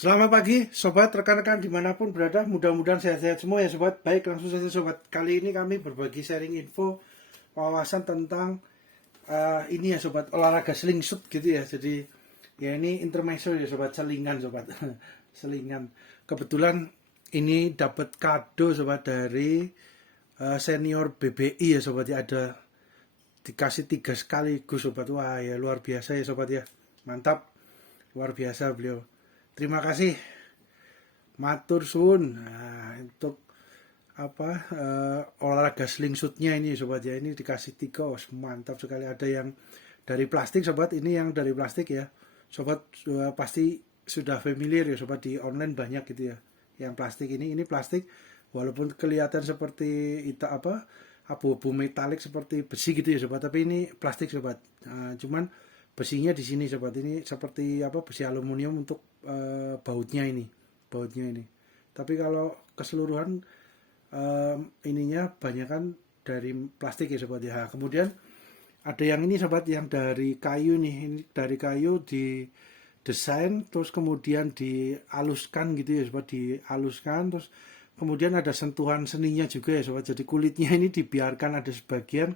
Selamat pagi, sobat, rekan-rekan dimanapun berada. Mudah-mudahan sehat-sehat semua ya, sobat. Baik, langsung saja, sobat. Kali ini kami berbagi sharing info, wawasan tentang ini ya, sobat, olahraga slingshot gitu ya. Jadi ya ini intermezzo ya, sobat, selingan, sobat. Selingan. Kebetulan ini dapat kado, sobat, dari senior BBI ya, sobat ya. Ada dikasih 3 sekaligus, sobat. Wah ya, luar biasa ya, sobat ya. Mantap, luar biasa beliau. Terima kasih, matur suwun. Nah, untuk olahraga slingshotnya ini, sobat ya, ini dikasih 3. Oh, mantap sekali. Ada yang dari plastik, sobat. Ini yang dari plastik ya, sobat. Pasti sudah familiar ya, sobat. Di online banyak gitu ya yang plastik. Ini plastik, walaupun kelihatan seperti itu abu-abu metalik seperti besi gitu ya, sobat, tapi ini plastik, sobat. Cuman besinya di sini, sobat. Ini seperti besi aluminium untuk bautnya ini. Tapi kalau keseluruhan ininya banyak kan dari plastik ya, sobat ya. Kemudian ada yang ini, sobat, yang dari kayu nih. Ini dari kayu di desain terus kemudian dialuskan gitu ya, sobat. Dialuskan terus kemudian ada sentuhan seninya juga ya, sobat. Jadi kulitnya ini dibiarkan ada sebagian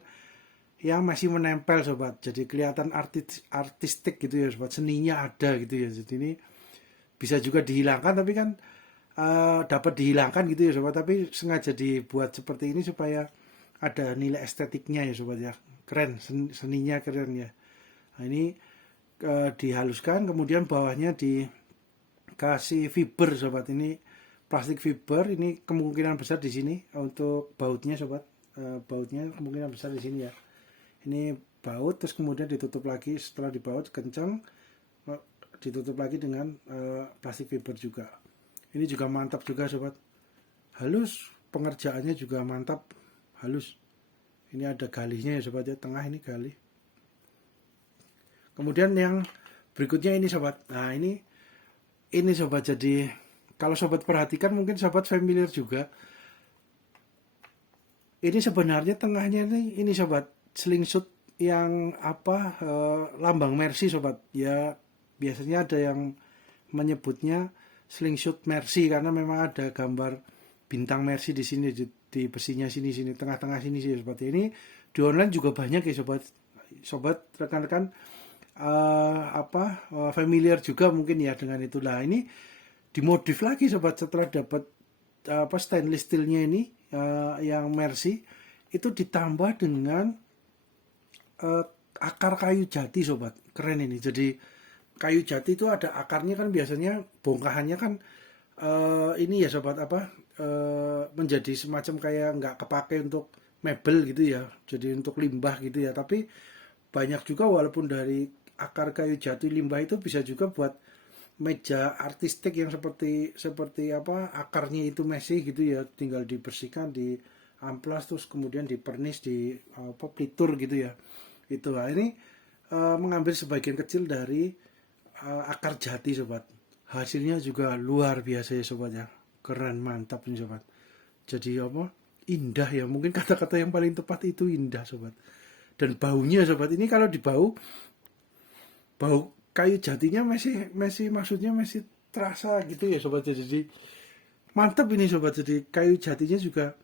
yang masih menempel, sobat. Jadi kelihatan artistik gitu ya, sobat. Seninya ada gitu ya. Jadi ini bisa juga dihilangkan, tapi kan dapat dihilangkan gitu ya, sobat. Tapi sengaja dibuat seperti ini supaya ada nilai estetiknya ya, sobat ya. Keren, seninya keren ya. Nah, ini dihaluskan, kemudian bawahnya dikasih fiber, sobat. Ini plastik fiber. Ini kemungkinan besar di sini untuk bautnya, sobat. Bautnya kemungkinan besar di sini ya. Ini baut, terus kemudian ditutup lagi. Setelah dibaut kencang, ditutup lagi dengan plastik fiber juga. Ini juga mantap juga, sobat. Halus, pengerjaannya juga mantap, halus. Ini ada galihnya ya, sobat ya. Tengah ini galih. Kemudian yang berikutnya ini, sobat. Nah, ini sobat. Jadi kalau sobat perhatikan, mungkin sobat familiar juga. Ini sebenarnya tengahnya ini sobat, slingshot yang lambang Mercy, sobat. Ya biasanya ada yang menyebutnya slingshot Mercy karena memang ada gambar bintang Mercy di sini, di besinya sini tengah-tengah sini sih, sobat. Ini di online juga banyak ya, sobat. Sobat rekan-rekan familiar juga mungkin ya dengan itulah. Ini dimodif lagi, sobat, setelah dapat stainless steelnya ini yang Mercy itu ditambah dengan akar kayu jati, sobat. Keren ini. Jadi kayu jati itu ada akarnya kan, biasanya bongkahannya kan ini ya, sobat, menjadi semacam kayak nggak kepake untuk mebel gitu ya, jadi untuk limbah gitu ya. Tapi banyak juga, walaupun dari akar kayu jati limbah itu bisa juga buat meja artistik yang seperti akarnya itu masih gitu ya, tinggal dibersihkan, di amplas, terus kemudian dipernis, di pelitur gitu ya. Itu lah, ini mengambil sebagian kecil dari akar jati, sobat. Hasilnya juga luar biasa ya, sobat ya. Keren, mantap nih, sobat. Jadi indah ya, mungkin kata-kata yang paling tepat itu indah, sobat. Dan baunya, sobat, ini kalau bau kayu jatinya masih maksudnya masih terasa gitu ya, sobat. Jadi mantap ini, sobat. Jadi kayu jatinya juga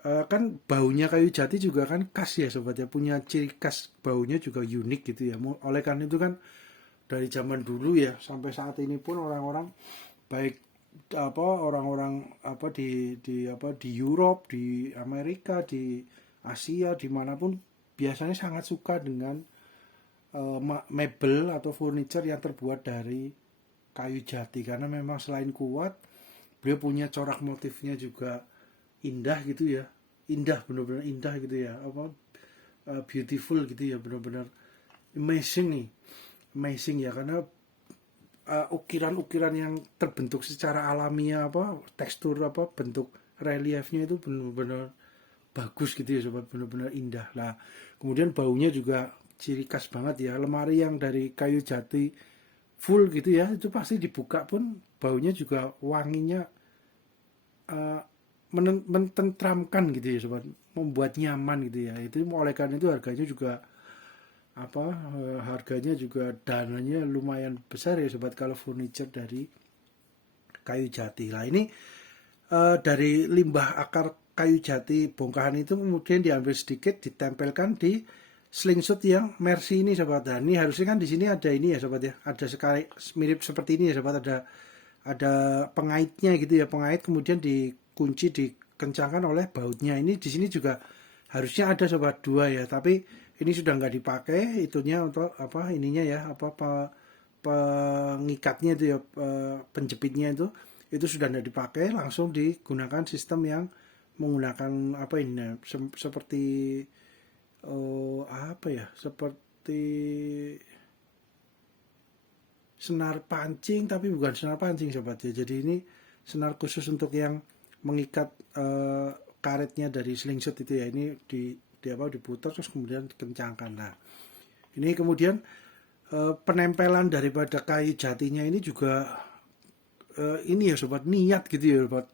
kan baunya kayu jati juga kan khas ya, sobat ya. Punya ciri khas, baunya juga unik gitu ya. Oleh karena itu kan dari zaman dulu ya sampai saat ini pun orang-orang, baik orang-orang di Europe, di Amerika, di Asia, dimanapun biasanya sangat suka dengan mebel atau furniture yang terbuat dari kayu jati, karena memang selain kuat, beliau punya corak motifnya juga indah gitu ya. Indah, benar-benar indah gitu ya. Beautiful gitu ya, benar-benar amazing nih. Amazing ya, karena ukiran-ukiran yang terbentuk secara alamiah, tekstur, bentuk reliefnya itu benar-benar bagus gitu ya, sobat. Benar-benar indah lah. Kemudian baunya juga ciri khas banget ya. Lemari yang dari kayu jati full gitu ya, itu pasti dibuka pun baunya juga wanginya mententramkan gitu ya, sobat. Membuat nyaman gitu ya. Itu oleh karena itu harganya juga harganya juga dananya lumayan besar ya, sobat, kalau furniture dari kayu jati. Lah ini dari limbah akar kayu jati bongkahan itu kemudian diambil sedikit ditempelkan di slingshot yang Mercy ini sobat. Nah, ini harusnya kan di sini ada ini ya sobat ya. Ada sekali mirip seperti ini ya sobat, ada pengaitnya gitu ya, pengait kemudian dikunci dikencangkan oleh bautnya. Ini di sini juga harusnya ada sobat dua ya, tapi ini sudah nggak dipakai itunya untuk apa ininya ya, apa pengikatnya itu ya, penjepitnya itu sudah tidak dipakai, langsung digunakan sistem yang menggunakan apa ini seperti apa ya, seperti senar pancing tapi bukan senar pancing sobat ya. Jadi ini senar khusus untuk yang mengikat karetnya dari slingshot itu ya. Ini diputar terus kemudian dikencangkan. Nah, ini kemudian penempelan daripada kayu jatinya ini juga ini ya sobat, niat gitu ya sobat.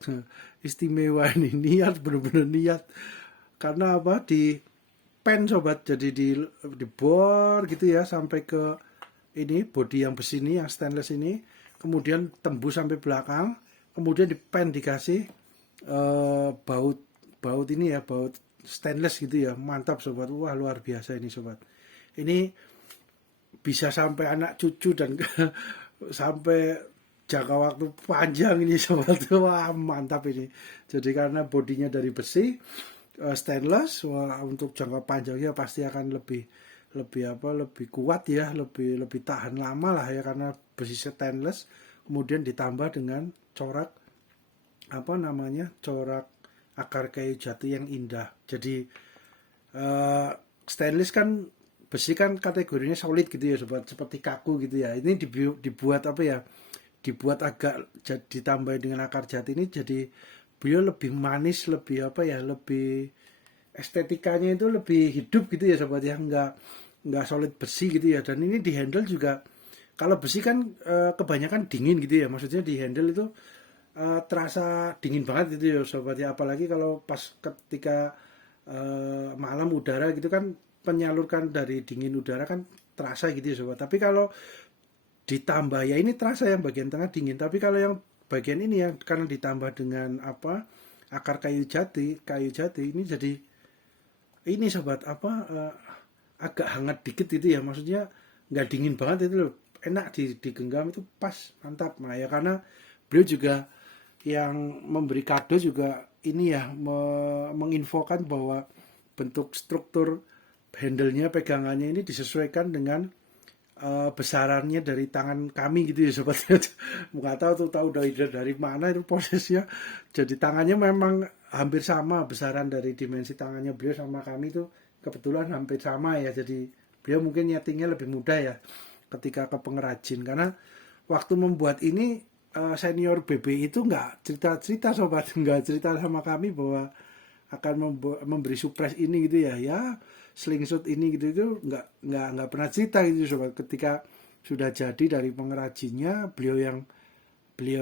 Istimewa ini, niat, benar-benar niat. Karena apa, di pen sobat, jadi dibor gitu ya sampai ke ini bodi yang besi ini, yang stainless ini, kemudian tembus sampai belakang, kemudian di pen dikasih baut ini ya, baut stainless gitu ya. Mantap sobat, wah luar biasa ini sobat. Ini bisa sampai anak cucu dan sampai jangka waktu panjang ini sobat. Wah mantap ini. Jadi karena bodinya dari besi, stainless, wah, untuk jangka panjangnya pasti akan lebih kuat ya, lebih tahan lama lah ya, karena besi stainless kemudian ditambah dengan corak corak akar kayu jati yang indah. Jadi stainless kan, besi kan kategorinya solid gitu ya sobat, seperti kaku gitu ya. Ini dibuat apa ya, dibuat agak ditambah dengan akar jati ini, jadi beliau lebih manis, lebih lebih estetikanya itu lebih hidup gitu ya sobat ya, nggak solid besi gitu ya. Dan ini di handle juga, kalau besi kan kebanyakan dingin gitu ya, maksudnya di handle itu terasa dingin banget gitu ya sobat ya, apalagi kalau pas ketika malam udara gitu kan, penyalurkan dari dingin udara kan terasa gitu ya sobat. Tapi kalau ditambah ya, ini terasa yang bagian tengah dingin, tapi kalau yang bagian ini ya, karena ditambah dengan akar kayu jati ini, jadi ini sobat agak hangat dikit itu ya, maksudnya nggak dingin banget itu loh, enak digenggam itu pas, mantap. Nah ya, karena beliau juga yang memberi kado juga ini ya, menginfokan bahwa bentuk struktur handle-nya, pegangannya ini disesuaikan dengan besarannya dari tangan kami gitu ya sobat. Nggak tahu dari mana itu prosesnya. Jadi tangannya memang hampir sama, besaran dari dimensi tangannya beliau sama kami itu kebetulan hampir sama ya. Jadi beliau mungkin nyetingnya lebih mudah ya ketika ke pengrajin, karena waktu membuat ini senior BB itu nggak cerita sobat, nggak cerita sama kami bahwa akan memberi surprise ini gitu ya slingshot ini gitu, itu nggak pernah cerita gitu sobat. Ketika sudah jadi dari pengrajinnya, beliau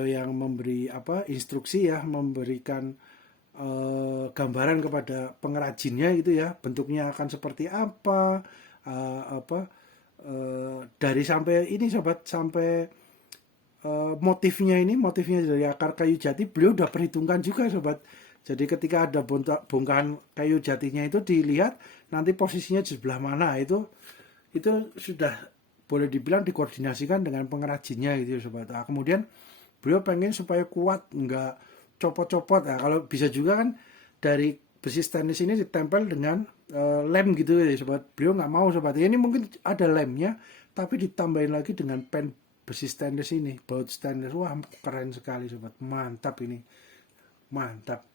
yang memberi instruksi ya, memberikan gambaran kepada pengrajinnya gitu ya, bentuknya akan seperti apa, dari sampai ini sobat, sampai motifnya dari akar kayu jati beliau udah perhitungkan juga sobat. Jadi ketika ada bongkahan kayu jatinya itu dilihat nanti posisinya di sebelah mana, itu sudah boleh dibilang dikoordinasikan dengan pengrajinnya gitu ya sobat. Nah, kemudian beliau pengen supaya kuat, nggak copot-copot. Nah, kalau bisa juga kan dari besi stainless ini ditempel dengan lem gitu ya sobat. Beliau nggak mau sobat. Ini mungkin ada lemnya tapi ditambahin lagi dengan pen besi stainless ini, baut stainless. Wah keren sekali sobat, mantap ini, mantap.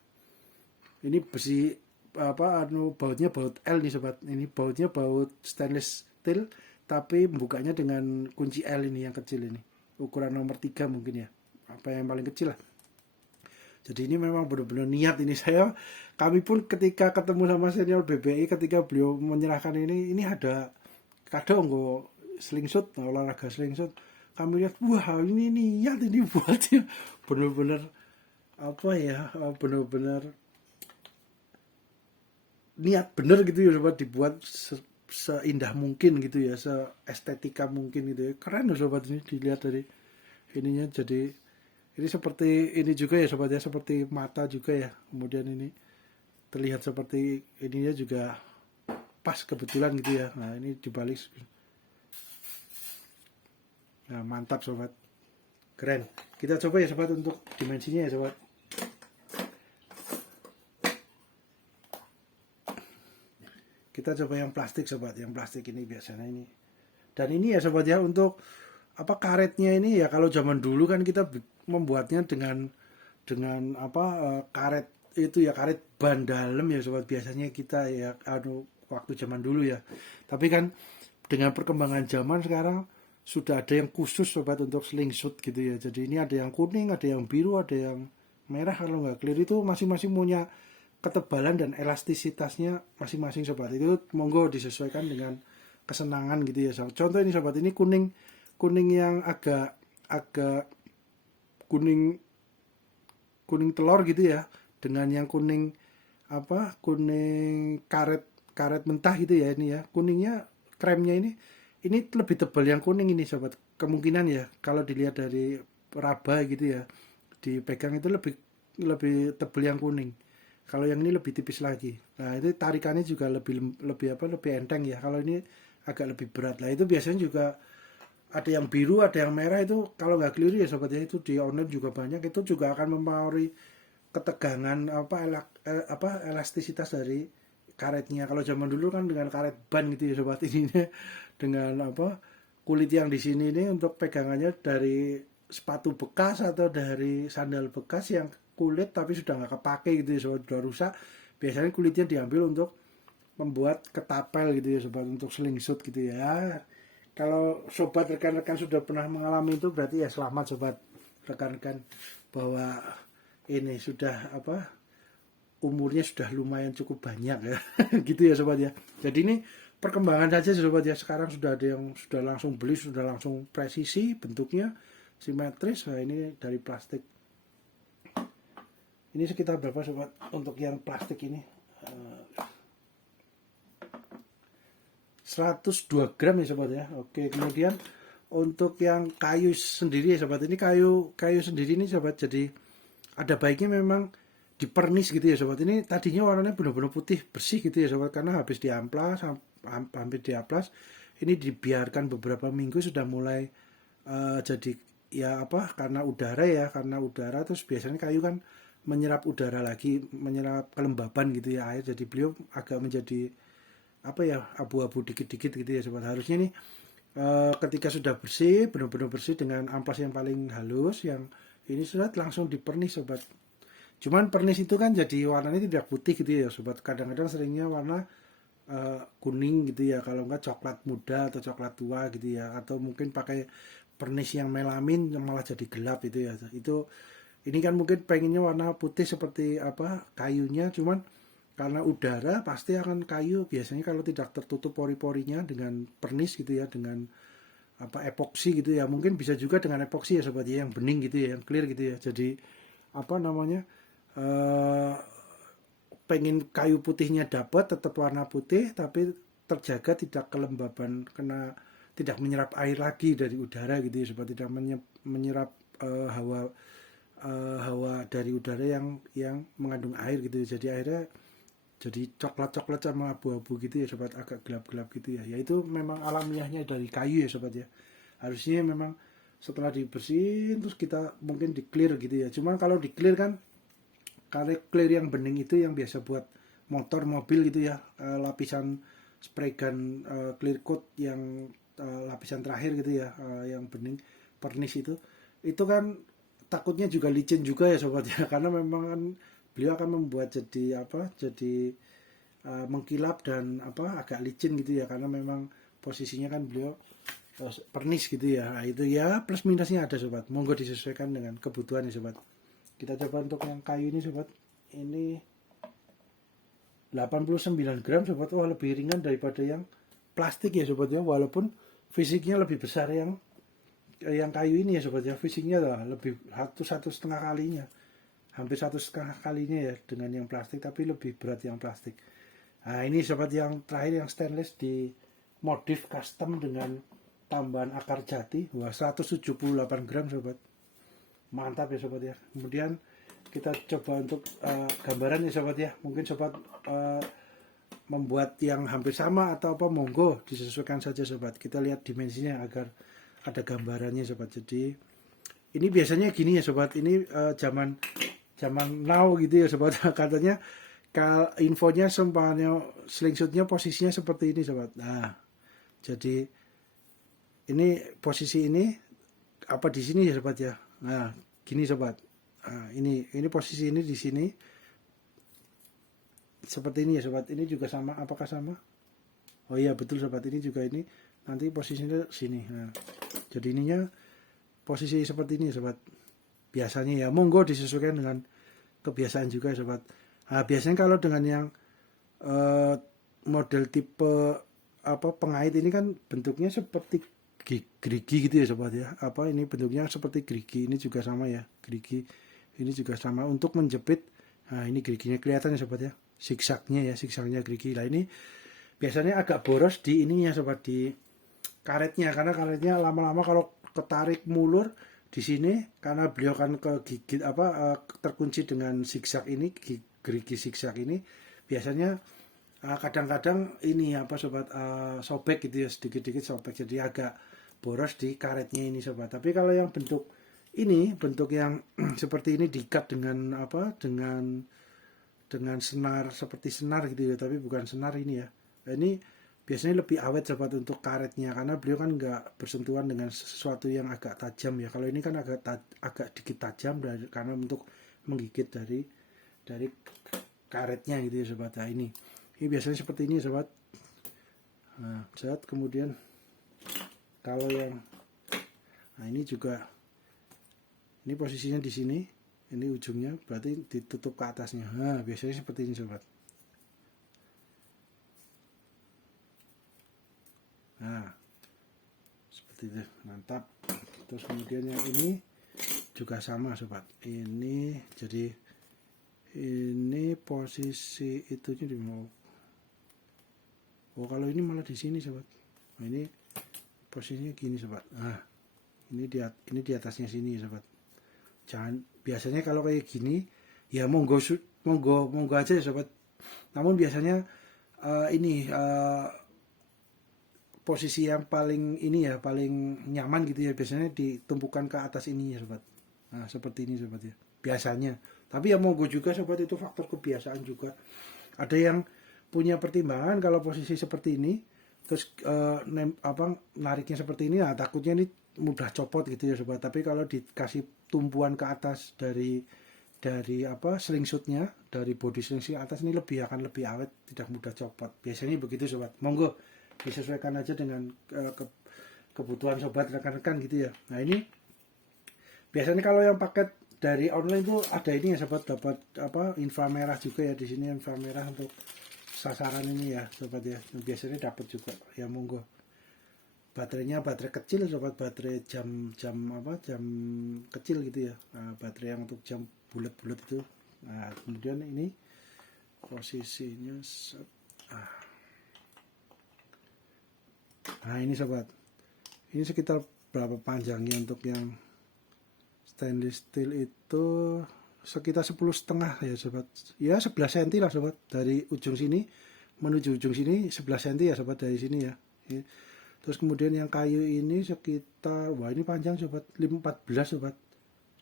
Ini besi bautnya baut L nih sobat. Ini bautnya baut stainless steel tapi bukanya dengan kunci L ini yang kecil ini. Ukuran nomor 3 mungkin ya. Apa yang paling kecil lah. Jadi ini memang benar-benar niat ini kami pun ketika ketemu sama senior BBI, ketika beliau menyerahkan ini ada kado nggak slingshot, olahraga slingshot. Kami lihat, wah ini niat ini buatnya. Benar-benar benar-benar niat bener gitu ya sobat, dibuat seindah mungkin gitu ya, seestetika mungkin gitu ya. Keren loh sobat, ini dilihat dari ininya. Jadi Ini seperti ini juga ya sobat ya, seperti mata juga ya. Kemudian ini terlihat seperti ininya juga pas kebetulan gitu ya. Nah ini dibalik. Nah mantap sobat, keren. Kita coba ya sobat untuk dimensinya ya sobat. Kita coba yang plastik sobat, yang plastik ini biasanya ini. Dan ini ya sobat ya, untuk apa karetnya ini ya, kalau zaman dulu kan kita membuatnya dengan apa karet itu ya, karet ban dalam ya sobat, biasanya kita ya waktu zaman dulu ya. Tapi kan dengan perkembangan zaman sekarang sudah ada yang khusus sobat untuk slingshot gitu ya. Jadi ini ada yang kuning, ada yang biru, ada yang merah. Kalau nggak clear itu masing-masing punya ketebalan dan elastisitasnya masing-masing sobat. Itu monggo disesuaikan dengan kesenangan gitu ya sobat. Contoh ini sobat, ini kuning yang agak kuning telur gitu ya, dengan yang kuning kuning karet mentah gitu ya. Ini ya kuningnya, kremnya ini lebih tebal yang kuning ini sobat, kemungkinan ya, kalau dilihat dari raba gitu ya, dipegang itu lebih tebal yang kuning. Kalau yang ini lebih tipis lagi. Nah itu tarikannya juga lebih enteng ya. Kalau ini agak lebih berat. Nah itu biasanya juga ada yang biru, ada yang merah. Itu kalau nggak keliru ya sobat ya, itu di online juga banyak. Itu juga akan mempengaruhi ketegangan elastisitas dari karetnya. Kalau zaman dulu kan dengan karet ban gitu ya sobat, ini dengan kulit yang di sini ini untuk pegangannya dari sepatu bekas atau dari sandal bekas yang kulit tapi sudah nggak kepake gitu ya sobat, sudah rusak. Biasanya kulitnya diambil untuk membuat ketapel gitu ya sobat, untuk slingshot gitu ya. Kalau sobat rekan-rekan sudah pernah mengalami itu, berarti ya selamat sobat rekan-rekan, bahwa ini sudah umurnya sudah lumayan cukup banyak ya. Gitu ya sobat ya. Jadi ini perkembangan saja sobat ya, sekarang sudah ada yang sudah langsung beli, sudah langsung presisi bentuknya, simetris. Nah ini dari plastik. Ini sekitar berapa sobat untuk yang plastik ini? 102 gram ya sobat ya. Oke, kemudian untuk yang kayu sendiri ya sobat, ini kayu sendiri ini sobat, jadi ada baiknya memang dipernis gitu ya sobat. Ini tadinya warnanya benar-benar putih bersih gitu ya sobat, karena habis diamplas, hampir diamplas, ini dibiarkan beberapa minggu sudah mulai jadi ya karena udara terus biasanya kayu kan menyerap udara lagi, menyerap kelembaban gitu ya air, jadi beliau agak menjadi abu-abu dikit-dikit gitu ya sobat. Harusnya nih ketika sudah bersih, benar-benar bersih dengan amplas yang paling halus, yang ini sudah langsung dipernis sobat. Cuman pernis itu kan jadi warnanya tidak putih gitu ya sobat, kadang-kadang seringnya warna kuning gitu ya, kalau enggak coklat muda atau coklat tua gitu ya, atau mungkin pakai pernis yang melamin yang malah jadi gelap itu ya. Itu ini kan mungkin pengennya warna putih seperti kayunya, cuman karena udara pasti akan kayu biasanya kalau tidak tertutup pori-porinya dengan pernis gitu ya, dengan epoksi gitu ya, mungkin bisa juga dengan epoksi ya sobat ya, yang bening gitu ya, yang clear gitu ya. Jadi pengen kayu putihnya dapat tetap warna putih tapi terjaga tidak kelembaban, tidak menyerap air lagi dari udara gitu ya sobat, tidak menyerap hawa dari udara yang mengandung air gitu. Jadi airnya jadi coklat sama abu-abu gitu ya sobat, agak gelap-gelap gitu ya. Yaitu memang alamiahnya dari kayu ya sobat ya. Harusnya memang setelah dibersihin terus kita mungkin di clear gitu ya. Cuman kalau di clear kan, kalau clear yang bening itu yang biasa buat motor mobil gitu ya, lapisan spray gun clear coat yang lapisan terakhir gitu ya, yang bening pernis itu kan takutnya juga licin juga ya sobat ya, karena memang kan beliau akan membuat jadi mengkilap dan agak licin gitu ya, karena memang posisinya kan beliau pernis gitu ya. Nah, itu ya plus minusnya ada sobat, monggo disesuaikan dengan kebutuhan ya sobat. Kita coba untuk yang kayu ini sobat, ini 89 gram sobat. Wah lebih ringan daripada yang plastik ya sobat ya, walaupun fisiknya lebih besar yang kayu ini ya sobat ya, fisiknya lah lebih satu setengah kalinya, hampir 1,5 kalinya ya dengan yang plastik, tapi lebih berat yang plastik. Nah ini sobat yang terakhir, yang stainless di modif custom dengan tambahan akar jati. Wah 178 gram sobat. mantap ya sobat ya. Kemudian kita coba untuk gambaran ya sobat ya. Mungkin sobat membuat yang hampir sama atau apa, monggo disesuaikan saja sobat. Kita lihat dimensinya agar ada gambarannya sobat. Jadi ini biasanya gini ya sobat, ini zaman now gitu ya sobat. Katanya infonya sempatnya slingshotnya posisinya seperti ini sobat. Nah, jadi ini posisi ini apa di sini ya sobat ya. Nah, gini sobat. Nah, ini posisi ini di sini seperti ini ya sobat. Ini juga sama, apakah sama? Oh iya betul sobat, ini juga ini nanti posisinya sini. Nah, jadi ininya posisi seperti ini sobat. Biasanya ya, monggo disesuaikan dengan kebiasaan juga sobat. Nah, biasanya kalau dengan yang model tipe pengait ini kan bentuknya seperti gerigi gitu ya sobat ya. Ini bentuknya seperti gerigi, ini juga sama ya, gerigi. Ini juga sama untuk menjepit. Nah, ini geriginya kelihatan ya sobat ya. Siksaknya gerigi. Nah, ini biasanya agak boros di ininya sobat, di karetnya, karena karetnya lama-lama kalau ketarik mulur di sini karena beliau kan kegigit terkunci dengan siksak ini, gerigi siksak ini biasanya kadang-kadang ini sobat sobek gitu ya, sedikit-sedikit sobek, jadi agak boros di karetnya ini sobat. Tapi kalau yang bentuk yang seperti ini diikat dengan dengan senar, seperti senar gitu ya, tapi bukan senar ini ya. Nah, ini biasanya lebih awet sobat untuk karetnya, karena beliau kan nggak bersentuhan dengan sesuatu yang agak tajam ya. Kalau ini kan agak dikit tajam karena untuk menggigit dari karetnya gitu ya sobat. Nah, ini biasanya seperti ini sobat. Nah, kemudian kalau yang ini juga, ini posisinya di sini, ini ujungnya berarti ditutup ke atasnya. Nah, biasanya seperti ini sobat. Nah, seperti itu, mantap. Terus kemudian yang ini juga sama sobat. Ini jadi ini posisi itunya di mau. Oh, kalau ini malah di sini sobat. Nah, ini posisinya gini sobat. Nah, ini di atasnya sini sobat. Jangan, biasanya kalau kayak gini ya monggo aja ya sobat. Namun biasanya posisi yang paling paling nyaman gitu ya, biasanya ditumpukan ke atas ini ya sobat. Nah, seperti ini sobat ya biasanya. Tapi ya monggo juga sobat, itu faktor kebiasaan juga. Ada yang punya pertimbangan kalau posisi seperti ini terus nariknya seperti ini, nah takutnya ini mudah copot gitu ya sobat. Tapi kalau dikasih tumpuan ke atas dari slingshotnya, dari body slingshot atas, ini akan lebih awet, tidak mudah copot. Biasanya begitu sobat. Monggo disesuaikan aja dengan kebutuhan sobat, rekan-rekan gitu ya. Nah, ini biasanya kalau yang paket dari online tuh ada ini ya sobat, dapat inframerah juga ya, di sini inframerah untuk sasaran ini ya sobat ya. Biasanya dapat juga ya, monggo. Baterainya baterai kecil sobat, baterai jam kecil gitu ya. Nah, baterai yang untuk jam bulat-bulat itu. Nah, kemudian ini posisinya nah, ini sobat, ini sekitar berapa panjangnya untuk yang stainless steel itu, sekitar 10,5 ya sobat ya, 11 cm lah sobat, dari ujung sini menuju ujung sini 11 cm ya sobat, dari sini ya. Terus kemudian yang kayu ini sekitar, wah ini panjang sobat, 14 sobat,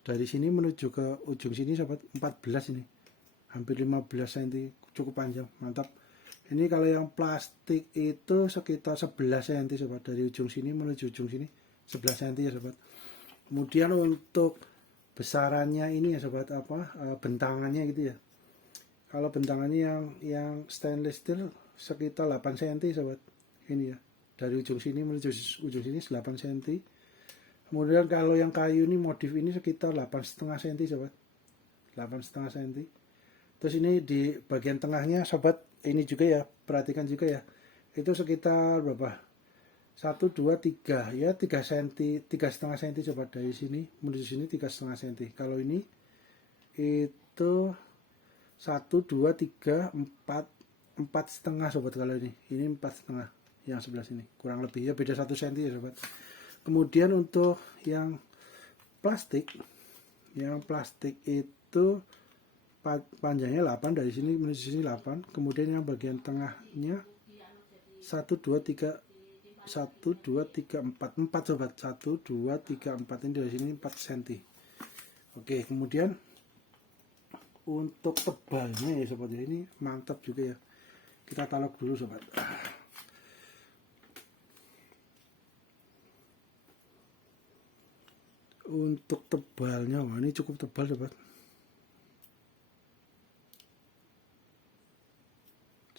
dari sini menuju ke ujung sini sobat, 14 ini, hampir 15 cm, cukup panjang, mantap. Ini kalau yang plastik itu sekitar 11 cm sobat, dari ujung sini menuju ujung sini 11 cm ya sobat. Kemudian untuk besarannya ini ya sobat, bentangannya gitu ya. Kalau bentangannya yang stainless steel sekitar 8 cm sobat. Ini ya, dari ujung sini menuju ujung sini 8 cm. Kemudian kalau yang kayu ini modif ini sekitar 8,5 cm sobat. 8,5 cm. Terus ini di bagian tengahnya sobat, ini juga ya, perhatikan juga ya. Itu sekitar berapa? 1, 2, 3 ya, 3 cm, 3,5 cm sobat, dari sini menuju sini 3,5 cm. Kalau ini itu 1, 2, 3, 4, 4,5 sobat. Kalau ini 4,5 yang sebelah sini, kurang lebih ya, beda 1 cm ya sobat. Kemudian untuk yang plastik, Yang plastik itu panjangnya 8, dari sini menuju sini 8. Kemudian yang bagian tengahnya 1 2 3 4 sobat, 1 2 3 4 ini dari sini 4 cm. Oke, kemudian untuk tebalnya ya sobat ya, ini mantap juga ya, kita talok dulu sobat. Untuk tebalnya, wah ini cukup tebal sobat.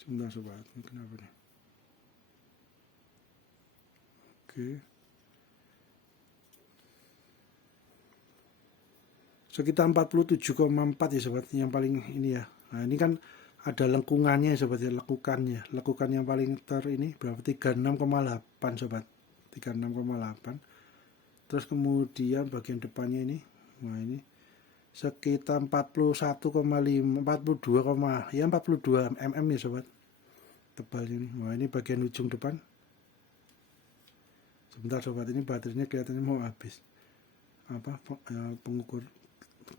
Sebentar sobat, ini kenapa nih? Oke, sekitar 47,4 ya sobat, yang paling ini ya. Nah ini kan ada lengkungannya sobat ya, lekukan yang paling ini berapa, 36,8 sobat, 36,8. Terus kemudian bagian depannya ini, nah ini sekitar 41,5, 42, ya 42 mm ya sobat tebalnya ini. Nah ini bagian ujung depan. Sebentar sobat, ini baterainya kelihatannya mau habis. Pengukur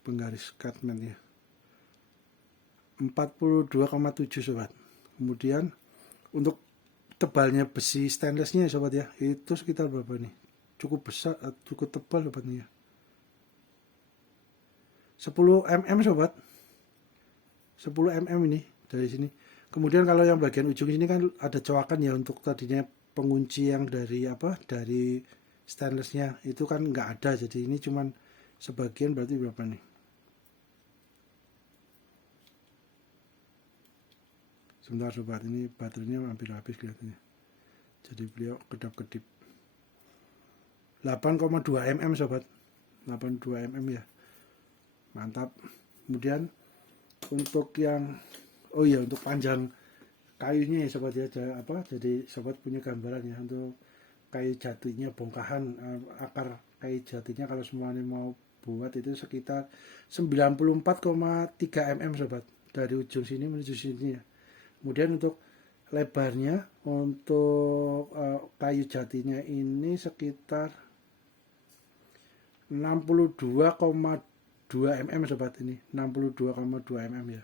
penggaris cutment ya, 42,7 sobat. Kemudian untuk tebalnya besi stainlessnya ya sobat ya, itu sekitar berapa nih, cukup besar, cukup tebal sobat nih ya, 10 mm sobat, 10 mm ini dari sini. Kemudian kalau yang bagian ujung sini kan ada coakan ya, untuk tadinya pengunci yang dari dari stainlessnya itu kan nggak ada, jadi ini cuman sebagian, berarti berapa nih, sebentar sobat, ini baterainya hampir habis kelihatannya, jadi beliau kedap-kedip. 8,2 mm sobat, 82 mm ya, mantap. Kemudian untuk yang untuk panjang kayunya ya sobat ya, jadi sobat punya gambaran ya untuk kayu jatinya, bongkahan akar kayu jatinya kalau semuanya mau buat itu sekitar 94,3 mm sobat, dari ujung sini menuju sini ya. Kemudian untuk lebarnya untuk kayu jatinya ini sekitar 62,2 mm sobat, ini 62,2 mm ya.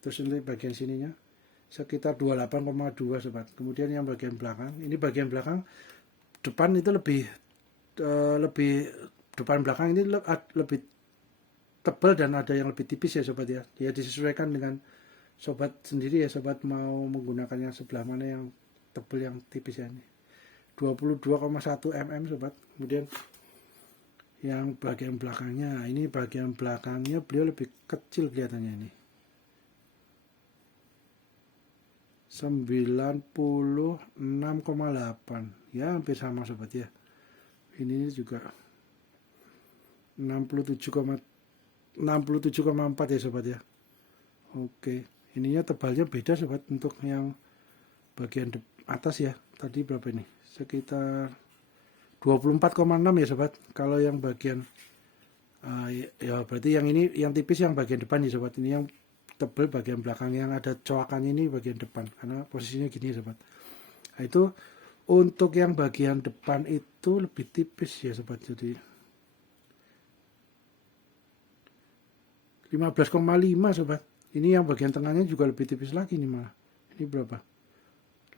Terus untuk bagian sininya sekitar 28,2 sobat. Kemudian yang bagian belakang, ini bagian belakang, depan itu lebih depan belakang ini lebih tebal dan ada yang lebih tipis ya sobat ya. Dia disesuaikan dengan sobat sendiri ya, sobat mau menggunakan yang sebelah mana yang tebal yang tipis ya, ini 22,1 mm sobat. Kemudian yang bagian belakangnya, ini bagian belakangnya beliau lebih kecil kelihatannya, ini 96,8 ya, hampir sama sobat ya. Ini juga 67,4 ya sobat ya. Oke, ininya tebalnya beda sobat, untuk yang bagian atas ya, tadi berapa ini, sekitar 24,6 ya sobat. Kalau yang bagian ya berarti yang ini yang tipis yang bagian depan ya sobat, ini yang tebal bagian belakang, yang ada coakannya ini bagian depan, karena posisinya gini sobat. Nah itu untuk yang bagian depan itu lebih tipis ya sobat, jadi 15,5 sobat. Ini yang bagian tengahnya juga lebih tipis lagi nih malah, ini berapa,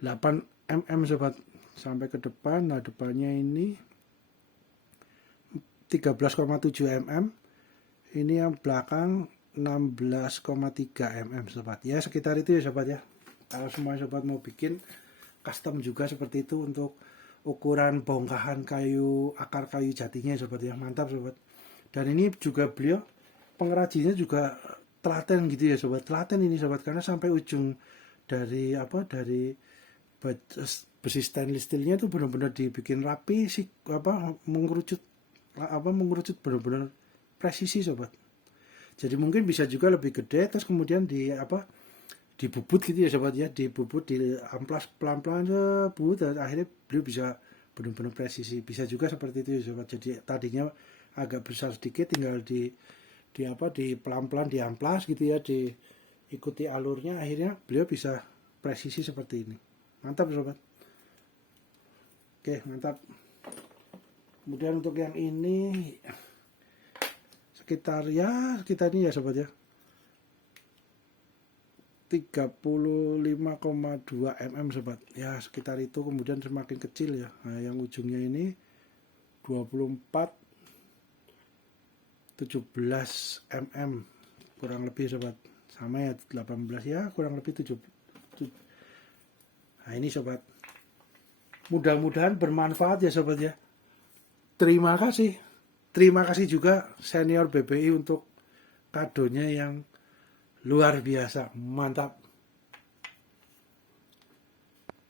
8 mm sobat sampai ke depan. Nah depannya ini 13,7 mm, ini yang belakang 16,3 mm sobat ya, sekitar itu ya sobat ya. Kalau semua sobat mau bikin custom juga seperti itu untuk ukuran bongkahan kayu, akar kayu jatinya sobat ya, mantap sobat. Dan ini juga beliau pengrajinnya juga telaten gitu ya sobat, telaten ini sobat, karena sampai ujung dari dari besi stainless steelnya itu benar-benar dibikin rapi sih, mengerucut benar-benar presisi sobat. Jadi mungkin bisa juga lebih gede, terus kemudian dibubut gitu ya sobat ya, dibubut, diamplas pelan-pelan sebut, dan akhirnya beliau bisa benar-benar presisi. Bisa juga seperti itu ya sobat. Jadi tadinya agak besar sedikit, tinggal di pelan-pelan diamplas gitu ya, diikuti alurnya, akhirnya beliau bisa presisi seperti ini. Mantap sobat. Oke, mantap. Kemudian untuk yang ini sekitar kita ini ya sobat ya, 35,2 mm sobat ya, sekitar itu. Kemudian semakin kecil ya, nah yang ujungnya ini 24 17 mm kurang lebih sobat, sama ya 18 ya kurang lebih 7. Nah ini sobat, mudah-mudahan bermanfaat ya sobat ya. Terima kasih juga senior BBI untuk kadonya yang luar biasa, mantap.